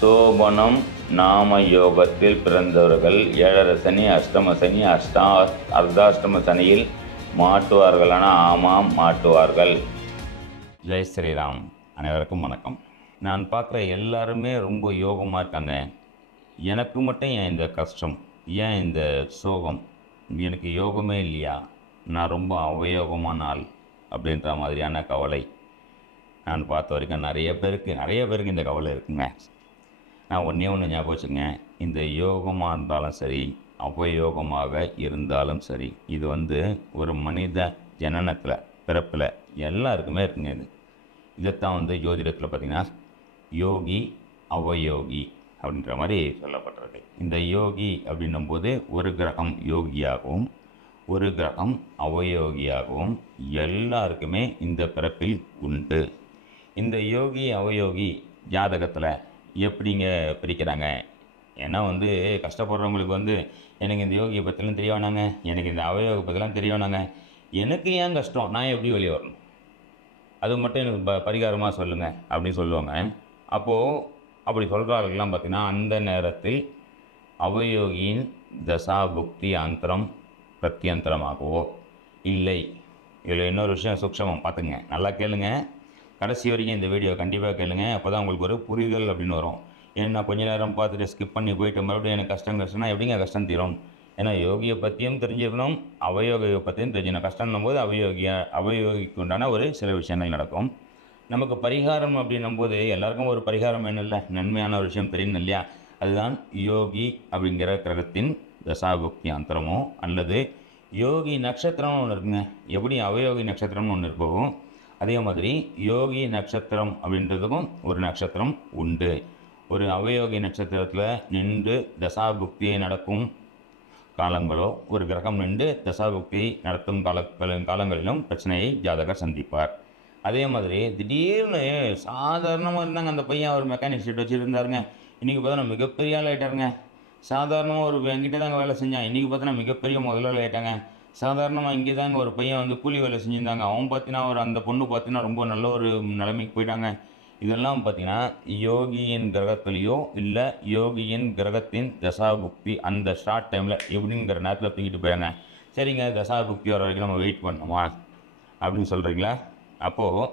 சோபனம் நாம யோகத்தில் பிறந்தவர்கள் ஏழரை சனி அஷ்டம சனி அஷ்டா அர்த்தாஷ்டம சனியில் மாட்டுவார்களான ஆமாம் மாட்டுவார்கள் ஜெய் ஸ்ரீராம். அனைவருக்கும் வணக்கம். நான் பார்க்குற எல்லாருமே ரொம்ப யோகமாக இருக்காங்க. எனக்கு மட்டும் ஏன் இந்த கஷ்டம்? ஏன் இந்த சோகம்? எனக்கு யோகமே இல்லையா? நான் ரொம்ப அவயோகமான ஆள் அப்படின்ற மாதிரியான கவலை நான் பார்த்த வரைக்கும் நிறைய பேருக்கு நிறைய பேருக்கு இந்த கவலை இருக்குங்க. நான் ஒன்றே ஒன்று ஞாபகம் வச்சுங்க இந்த யோகமாக இருந்தாலும் சரி அவயோகமாக இருந்தாலும் சரி இது வந்து ஒரு மனித ஜனனத்தில் பிறப்பில் எல்லாருக்குமே இருக்குங்க இது. இதைத்தான் வந்து ஜோதிடத்தில் பார்த்திங்கன்னா யோகி அவயோகி அப்படின்ற மாதிரி சொல்லப்பட்டிருக்கு. இந்த யோகி அப்படின்னும்போது ஒரு கிரகம் யோகியாகவும் ஒரு கிரகம் அவயோகியாகவும் எல்லாருக்குமே இந்த பிறப்பில் உண்டு. இந்த யோகி அவயோகி ஜாதகத்தில் எப்படிங்க பிரிக்கிறாங்க? ஏன்னா வந்து கஷ்டப்படுறவங்களுக்கு வந்து எனக்கு இந்த யோகியை பற்றிலாம் தெரிய வேணாங்க எனக்கு இந்த அவயோக பற்றிலாம் தெரிய வேணாங்க எனக்கு ஏன் கஷ்டம்? நான் எப்படி வெளியே வரணும்? அது மட்டும் எனக்கு ப பரிகாரமாக சொல்லுங்கள் அப்படின்னு சொல்லுவாங்க. அப்போது அப்படி சொல்கிறார்கள்லாம் பார்த்தீங்கன்னா அந்த நேரத்தில் அவயோகியின் தசா புக்தி அந்தரம் பிரத்யந்தரமாகவோ? இல்லை. இதில் இன்னொரு விஷயம் சூக்ஷமம். பார்த்துங்க நல்லா கேளுங்கள் கடைசி வரைக்கும் இந்த வீடியோ கண்டிப்பாக கேளுங்க. அப்போ தான் உங்களுக்கு ஒரு புரிதல் அப்படின்னு வரும். ஏன்னா கொஞ்ச நேரம் பார்த்துட்டு ஸ்கிப் பண்ணி போயிட்டு மறுபடியும் எனக்கு கஷ்டம் கஷ்டம்னா எப்படிங்க கஷ்டம் தீரும்? ஏன்னா யோகியை பற்றியும் தெரிஞ்சுக்கணும் அவயோகியை பற்றியும் தெரிஞ்சுக்கணும். கஷ்டம்னும் போது அவயோகிய அவயோகிக்கு உண்டான ஒரு சில விஷயங்கள் நடக்கும். நமக்கு பரிகாரம் அப்படின்னும் போது எல்லாருக்கும் ஒரு பரிகாரம் வேணும் இல்லை நன்மையான ஒரு விஷயம் தெரியணும் இல்லையா? அதுதான் யோகி அப்படிங்கிற கிரகத்தின் தசாபக்தி அந்தரமோ அல்லது யோகி நட்சத்திரம்னு ஒன்று இருக்குங்க. எப்படி அவயோகி நட்சத்திரம்னு ஒன்று இருப்போம் அதே மாதிரி யோகி நட்சத்திரம் அப்படின்றதுக்கும் ஒரு நட்சத்திரம் உண்டு. ஒரு அவயோகி நட்சத்திரத்தில் நின்று தசாபுக்தியை நடக்கும் காலங்களோ ஒரு கிரகம் நின்று தசாபுக்தி நடத்தும் கால காலங்களிலும் பிரச்சனையை ஜாதகர் சந்திப்பார். அதே மாதிரி திடீர்னு சாதாரணமாக இருந்தாங்க அந்த பையன் ஒரு மெக்கானிக் ஷீட் வச்சுருந்தாருங்க. இன்றைக்கி பார்த்தோன்னா மிகப்பெரிய ஆள் ஆகிட்டாருங்க சாதாரணமாக ஒரு என்கிட்ட தாங்க வேலை செஞ்சான். இன்றைக்கி பார்த்தோன்னா மிகப்பெரிய முதலாளி ஆகிட்டாங்க சாதாரணமாக இங்கே தாங்க ஒரு பையன் வந்து கூலி வேலை செஞ்சுருந்தாங்க. அவன் பார்த்தீங்கன்னா ஒரு அந்த பொண்ணு பார்த்தீங்கன்னா ரொம்ப நல்ல ஒரு நிலைமைக்கு போயிட்டாங்க. இதெல்லாம் பார்த்தீங்கன்னா யோகியின் கிரகத்துலேயோ இல்லை யோகியின் கிரகத்தின் தசாபுக்தி அந்த ஷார்ட் டைமில் எப்படிங்கிற நேரத்தில் தூக்கிட்டு போயாங்க சரிங்க தசாபுக்தி வர வரைக்கும் நம்ம வெயிட் பண்ணணுமா? அப்படின்னு சொல்கிறீங்களா அப்போது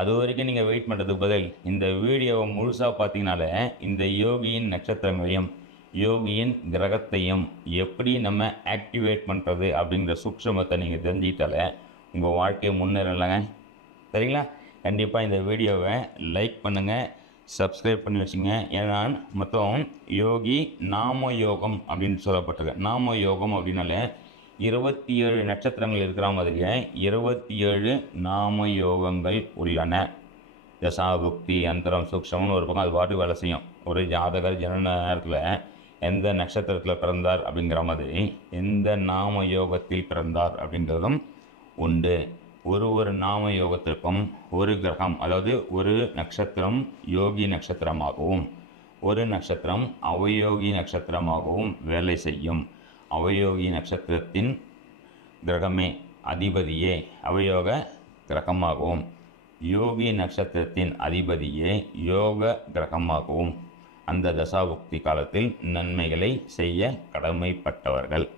அது வரைக்கும் நீங்கள் வெயிட் பண்ணுறதுக்கு பதில் இந்த வீடியோவை முழுசாக பார்த்தீங்கனாலே இந்த யோகியின் நட்சத்திரங்களையும் யோகியின் கிரகத்தையும் எப்படி நம்ம ஆக்டிவேட் பண்ணுறது அப்படிங்கிற சூக்ஷமத்தை நீங்கள் தெரிஞ்சுக்கிட்டாலே உங்கள் வாழ்க்கையை முன்னேறலைங்க. சரிங்களா? கண்டிப்பாக இந்த வீடியோவை லைக் பண்ணுங்கள் சப்ஸ்கிரைப் பண்ணி வச்சுங்க. ஏன்னா மொத்தம் யோகி நாம யோகம் அப்படின்னு சொல்லப்பட்டிருக்கு நாம யோகம் அப்படின்னாலே இருபத்தி ஏழு நட்சத்திரங்கள் இருக்கிற மாதிரியே இருபத்தி ஏழு நாம யோகங்கள் உள்ளன. தசாபுக்தி அந்தரம் சூக்ஷம்னு ஒரு பக்கம் அது பாட்டு வேலை செய்யும். ஒரு ஜாதகர் ஜனன நேரத்தில் எந்த நட்சத்திரத்தில் பிறந்தார் அப்படிங்கிற மாதிரி எந்த நாம யோகத்தில் பிறந்தார் அப்படின்றதும் உண்டு. ஒரு ஒரு நாம யோகத்திற்கும் ஒரு கிரகம் அதாவது ஒரு நட்சத்திரம் யோகி நட்சத்திரமாகவும் ஒரு நட்சத்திரம் அவயோகி நட்சத்திரமாகவும் வேலை செய்யும். அவயோகி நட்சத்திரத்தின் கிரகமே அதிபதியே அவயோக கிரகமாகவும். யோகி நட்சத்திரத்தின் அதிபதியே யோக கிரகமாகவும். அந்த தசாபுக்தி காலத்தில் நன்மைகளை செய்ய கடமைப்பட்டவர்கள்.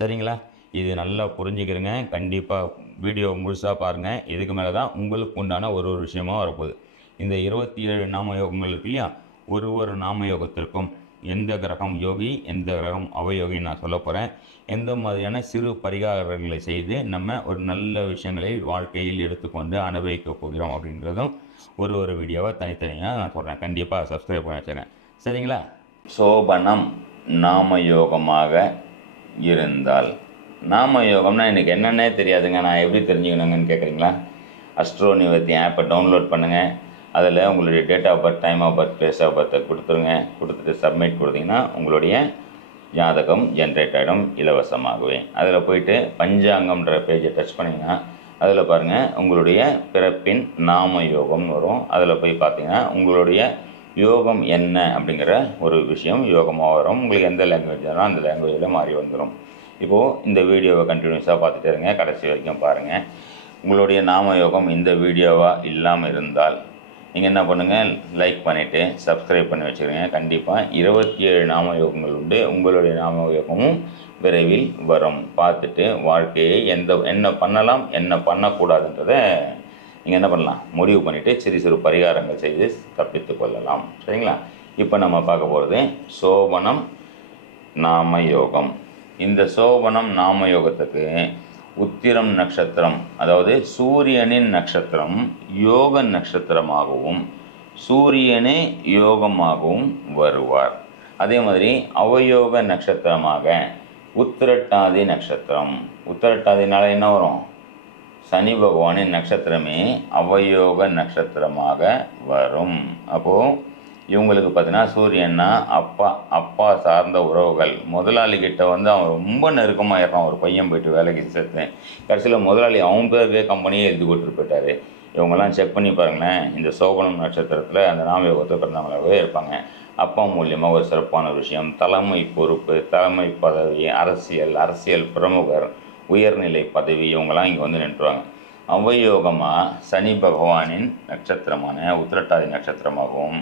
சரிங்களா? இது நல்லா புரிஞ்சுக்கிறங்க. கண்டிப்பாக வீடியோ முழுசாக பாருங்கள் இதுக்கு மேலே தான் உங்களுக்கு உண்டான ஒரு ஒரு விஷயமாக வரப்போகுது. இந்த இருபத்தி ஏழு நாமயோகங்கள் இருக்கு இல்லையா? ஒரு ஒரு நாம யோகத்திற்கும் எந்த கிரகம் யோகி எந்த கிரகம் அவயோகி நான் சொல்ல போகிறேன் எந்த மாதிரியான சிறு பரிகாரங்களை செய்து நம்ம ஒரு நல்ல விஷயங்களை வாழ்க்கையில் எடுத்துக்கொண்டு அனுபவிக்க போகிறோம் அப்படின்றதும் ஒரு ஒரு வீடியோவை தனித்தனியாக நான் சொல்கிறேன் கண்டிப்பாக சப்ஸ்கிரைப் பண்ண வச்சுறேன் சரிங்களா? சோபனம் நாம யோகமாக இருந்தால். நாம யோகம்னா எனக்கு என்னென்னே தெரியாதுங்க. நான் எப்படி தெரிஞ்சுக்கணுங்கன்னு கேட்குறீங்களா அஸ்ட்ரோ நிவர்த்தி ஆப்பை டவுன்லோட் பண்ணுங்கள் அதில் உங்களுடைய date of birth time of birth place of பர்த்தை கொடுத்துருங்க. கொடுத்துட்டு சப்மிட் கொடுத்தீங்கன்னா உங்களுடைய ஜாதகம் ஜென்ரேட் ஆகிடும் இலவசமாகவே. அதில் போயிட்டு பஞ்சாங்கம்ன்ற பேஜை டச் பண்ணிங்கன்னா அதில் பாருங்கள் உங்களுடைய பிறப்பின் நாம யோகம்னு வரும். அதில் போய் பார்த்தீங்கன்னா உங்களுடைய யோகம் என்ன அப்படிங்கிற ஒரு விஷயம் யோகமாக வரும். உங்களுக்கு எந்த லாங்குவேஜ் வேணும் அந்த லாங்குவேஜில் மாறி வந்துடும் இப்போது இந்த வீடியோவை கண்டினியூஸாக பார்த்துட்டே இருங்க. கடைசி வரைக்கும் பாருங்கள் உங்களுடைய நாம யோகம் இந்த வீடியோவாக இல்லாமல் இருந்தால் நீங்கள் என்ன பண்ணுங்கள் லைக் பண்ணிவிட்டு சப்ஸ்கிரைப் பண்ணி வச்சுருங்க கண்டிப்பாக இருபத்தி ஏழு நாம யோகங்கள் உண்டு. உங்களுடைய நாம யோகமும் விரைவில் வரும். பார்த்துட்டு வாழ்க்கையை எந்த என்ன பண்ணலாம் என்ன பண்ணக்கூடாதுன்றதை நீங்கள் என்ன பண்ணலாம்? முடிவு பண்ணிவிட்டு சிறு சிறு பரிகாரங்கள் செய்து தப்பித்து கொள்ளலாம். சரிங்களா? இப்போ நம்ம பார்க்க போகிறது சோபனம் நாம யோகம் இந்த சோபனம் நாம யோகத்துக்கு உத்திரம் நட்சத்திரம் அதாவது சூரியனின் நட்சத்திரம் யோக நட்சத்திரமாகவும் சூரியனே யோகமாகவும் வருவார். அதே மாதிரி அவயோக நட்சத்திரமாக உத்திரட்டாதி நட்சத்திரம். உத்திரட்டாதினால என்ன வரும்? சனி பகவானின் நட்சத்திரமே அவயோக நட்சத்திரமாக வரும். அப்போது இவங்களுக்கு பார்த்தீங்கன்னா சூரியன்னா அப்பா அப்பா சார்ந்த உறவுகள். முதலாளி கிட்ட வந்து அவன் ரொம்ப நெருக்கமாக இருக்கான் ஒரு பையன் போயிட்டு வேலைக்கு சேர்த்து. கடைசியில் முதலாளி அவன் பேருக்கே கம்பெனியே எழுதி கொடுத்துட்டு போயிட்டாரு. இவங்கெல்லாம் செக் பண்ணி பாருங்களேன் இந்த சோபனம் நட்சத்திரத்தில் அந்த நாமயோகத்தை பிறந்தவங்களாகவே இருப்பாங்க. அப்பா மூலியமாக ஒரு சிறப்பான விஷயம். தலைமை பொறுப்பு தலைமை பதவி அரசியல் அரசியல் பிரமுகர் உயர்நிலை பதவி இவங்கெல்லாம் இங்கே வந்து நின்றுவாங்க. அவயோகமாக சனி பகவானின் நட்சத்திரமான உத்திரட்டாதி நட்சத்திரமாகவும்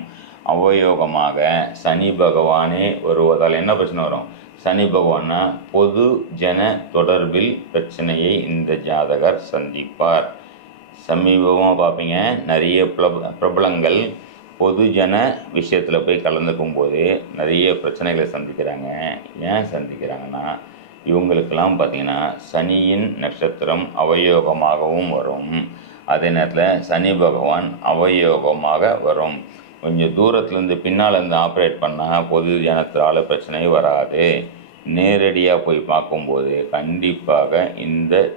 அவயோகமாக சனி பகவானே வருவதால் என்ன பிரச்சனை வரும்? சனி பகவானா பொது ஜன தொடர்பில் பிரச்சனையை இந்த ஜாதகர் சந்திப்பார். சமீபமாக பார்ப்பீங்க நிறைய பிரப பிரபலங்கள் பொதுஜன விஷயத்தில் போய் கலந்துக்கும் போது நிறைய பிரச்சனைகளை சந்திக்கிறாங்க. ஏன் சந்திக்கிறாங்கன்னா இவங்களுக்கெல்லாம் பார்த்திங்கன்னா சனியின் நட்சத்திரம் அவயோகமாகவும் வரும். அதே நேரத்தில் சனி பகவான் அவயோகமாக வரும். கொஞ்சம் தூரத்துலேருந்து பின்னால் இருந்து ஆப்ரேட் பண்ணால் பொது ஜனத்தால் பிரச்சனை வராது. நேரடியாக போய் பார்க்கும்போது கண்டிப்பாக இந்த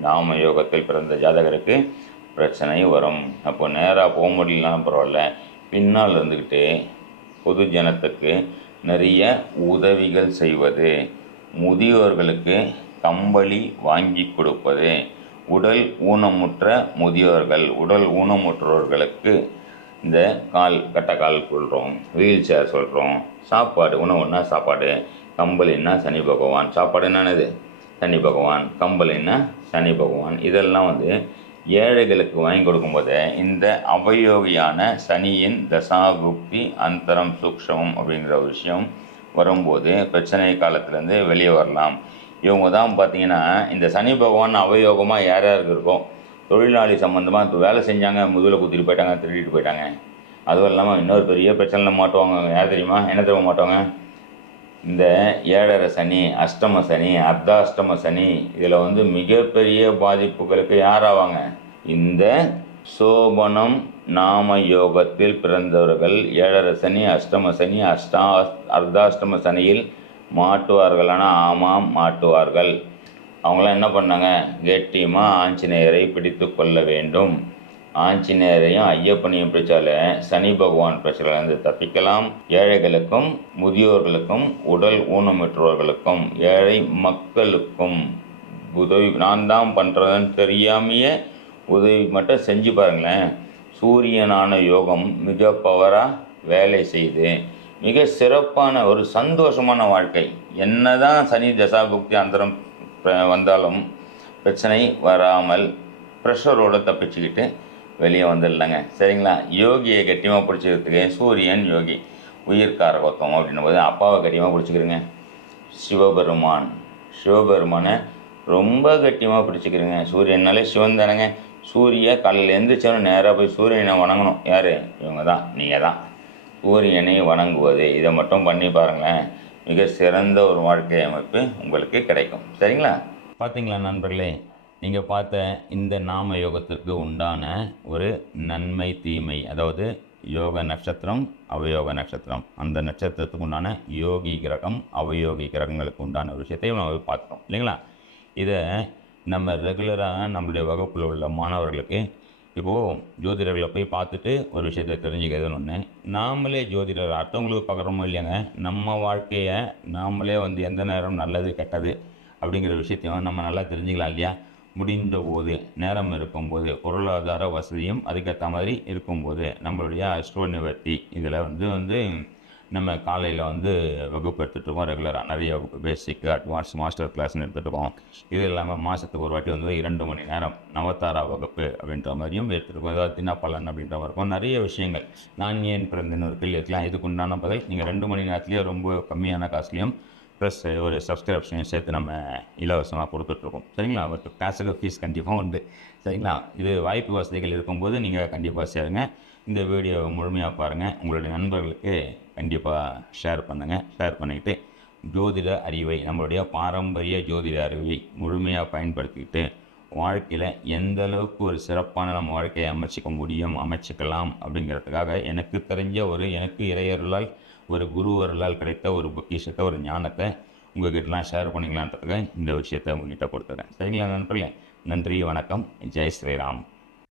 நாம யோகத்தில் பிறந்த ஜாதகருக்கு பிரச்சனை வரும். அப்போ நேராக போக முடியலனாலும் பரவாயில்ல. பின்னால் இருந்துக்கிட்டு பொது ஜனத்துக்கு நிறைய உதவிகள் செய்வது. முதியோர்களுக்கு கம்பளி வாங்கி கொடுப்பது. உடல் ஊனமுற்ற முதியோர்கள் உடல் ஊனமுற்றோர்களுக்கு இந்த கால் கட்டக்கால் சொல்கிறோம் வீல் சேர் சொல்கிறோம் சாப்பாடு உணவுன்னா சாப்பாடு கம்பளின்னா சனி பகவான். சாப்பாடு என்னது சனி பகவான். கம்பளின்னா சனி பகவான். இதெல்லாம் வந்து ஏழைகளுக்கு வாங்கி கொடுக்கும்போது இந்த அவயோகியான சனியின் தசாகுப்தி அந்தரம் சூக்ஷமம் அப்படிங்கிற விஷயம் வரும்போது பிரச்சனை காலத்துலேருந்து வெளியே வரலாம். இவங்க தான் பார்த்தீங்கன்னா இந்த சனி பகவான் அவயோகமாக யார் யாருக்கு இருக்கும் தொழிலாளி சம்மந்தமாக வேலை செஞ்சாங்க முதுகில் குத்திட்டு போயிட்டாங்க திருடிட்டு போயிட்டாங்க. அதுவும் இல்லாமல் இன்னொரு பெரிய பிரச்சனையில் மாட்டுவாங்க. யார் தெரியுமா? என்ன தெரியுமா மாட்டுவாங்க? இந்த ஏழரை சனி அஷ்டம சனி அர்த்தாஷ்டம சனி இதில் வந்து மிகப்பெரிய பாதிப்புகளுக்கு யாராவாங்க? இந்த சோபனம் நாம யோகத்தில் பிறந்தவர்கள் ஏழரை சனி அஷ்டம சனி அஷ்டா அர்த்தாஷ்டம சனியில் மாட்டுவார்களான ஆமாம் மாட்டுவார்கள். அவங்களாம் என்ன பண்ணாங்க? கெட்டியமாக ஆஞ்சநேயரை பிடித்து கொள்ள வேண்டும். ஆஞ்சநேயரையும் ஐயப்பனையும் பிடிச்சாலே சனி பகவான் பிரச்சனையிலிருந்து தப்பிக்கலாம். ஏழைகளுக்கும் முதியோர்களுக்கும் உடல் ஊனமுற்றவர்களுக்கும் ஏழை மக்களுக்கும் உதவி. நான் தான் பண்ணுறதுன்னு தெரியாமையே உதவி மட்டும் செஞ்சு பாருங்களேன். சூரியனான யோகம் மிக பவராக வேலை செய்து மிக சிறப்பான ஒரு சந்தோஷமான வாழ்க்கை. என்னதான் சனி தசாபுக்தி அந்தரம் ப- வந்தாலும் பிரச்சனை வராமல் ப்ரெஷரோடு தப்பிச்சுக்கிட்டு வெளியே வந்துடலாங்க. சரிங்களா? யோகியை கட்டியமாக பிடிச்சிக்கிறதுக்கு சூரியன் யோகி. உயிர்காரகத்துவம் அப்படின்னும் போது அப்பாவை கட்டியமாக பிடிச்சிக்கிறேங்க. சிவபெருமான். சிவபெருமானை ரொம்ப கட்டியமாக பிடிச்சிக்கிறேங்க. சூரியனாலே சிவன் தானேங்க. சூரிய காலையில் எழுந்திரிச்சவனும் நேராக போய் சூரியனை வணங்கணும். யார்? இவங்க தான் நீங்கள் தான் சூரியனை வணங்குவது. இதை மட்டும் பண்ணி பாருங்களேன். மிக சிறந்த ஒரு வாழ்க்கை அமைப்பு உங்களுக்கு கிடைக்கும். சரிங்களா? பார்த்தீங்களா நண்பர்களே? நீங்கள் பார்த்த இந்த நாம யோகத்திற்கு உண்டான ஒரு நன்மை தீமை அதாவது யோக நட்சத்திரம் அவயோக நட்சத்திரம். அந்த நட்சத்திரத்துக்கு உண்டான யோகி கிரகம் அவயோகி கிரகங்களுக்கு உண்டான ஒரு விஷயத்தையும் நம்ம பார்த்தோம் இல்லைங்களா? இதை நம்ம ரெகுலராக நம்மளுடைய வகுப்பில் உள்ள மாணவர்களுக்கு இப்போது ஜோதிடர்களை போய் பார்த்துட்டு ஒரு விஷயத்தை தெரிஞ்சுக்கிறதுன்னு ஒன்று நாமளே ஜோதிடர் அடுத்தவங்களுக்கு பார்க்குறோமோ இல்லையாங்க நம்ம வாழ்க்கையை நாமளே வந்து எந்த நேரம் நல்லது கெட்டது அப்படிங்கிற விஷயத்தையும் நம்ம நல்லா தெரிஞ்சுக்கலாம் இல்லையா? முடிந்த போது நேரம் இருக்கும்போது பொருளாதார வசதியும் அதுக்கேற்ற மாதிரி இருக்கும்போது நம்மளுடைய அஸ்ட்ரோ நிவர்த்தி இதில் வந்து வந்து நம்ம காலையில் வந்து வகுப்பு எடுத்துகிட்டு ரெகுலராக நிறைய வகுப்பு பேசிக் அட்வான்ஸ் மாஸ்டர் கிளாஸ்னு எடுத்துகிட்டு போவோம் இது இல்லாமல் மாதத்துக்கு ஒரு வாட்டி வந்து இரண்டு மணி நேரம் நவதாரா வகுப்பு அப்படின்ற மாதிரியும் எடுத்துகிட்டு இருக்கோம். ஏதாவது தினப்பலன் அப்படின்ற மாதிரி இருக்கும். நிறைய விஷயங்கள். நான் ஏன் பிறந்தேன்னு ஒரு கேள்வி இருக்கலாம் இதுக்கு உண்டான பதில் நீங்கள் ரெண்டு மணி நேரத்துலேயே ரொம்ப கம்மியான காசுலேயும் ப்ளஸ் ஒரு சப்ஸ்கிரிப்ஷனையும் சேர்த்து நம்ம இலவசமாக கொடுத்துட்ருக்கோம் சரிங்களா? பட் கிளாஸுக்கு ஃபீஸ் கண்டிப்பாக உண்டு. சரிங்களா? இது வாய்ப்பு வசதிகள் இருக்கும்போது நீங்கள் கண்டிப்பாக சேருங்க. இந்த வீடியோவை முழுமையாக பாருங்கள் உங்களுடைய நண்பர்களுக்கு கண்டிப்பாக ஷேர் பண்ணுங்கள் ஷேர் பண்ணிக்கிட்டு ஜோதிட அறிவை நம்மளுடைய பாரம்பரிய ஜோதிட அறிவை முழுமையாக பயன்படுத்திக்கிட்டு வாழ்க்கையில் எந்த அளவுக்கு ஒரு சிறப்பான நம்ம வாழ்க்கையை அமைச்சிக்க முடியும் அமைச்சிக்கலாம் அப்படிங்கிறதுக்காக எனக்கு தெரிஞ்ச ஒரு எனக்கு இறையருளால் ஒரு குருவருளால் கிடைத்த ஒரு பொக்கிஷத்தை ஒரு ஞானத்தை உங்ககிட்டலாம் ஷேர் பண்ணிக்கலான்றதுக்காக இந்த விஷயத்தை உங்ககிட்ட கொடுத்துறேன். சரிங்களா நண்பர்களே? நன்றி வணக்கம். ஜெய் ஸ்ரீராம்.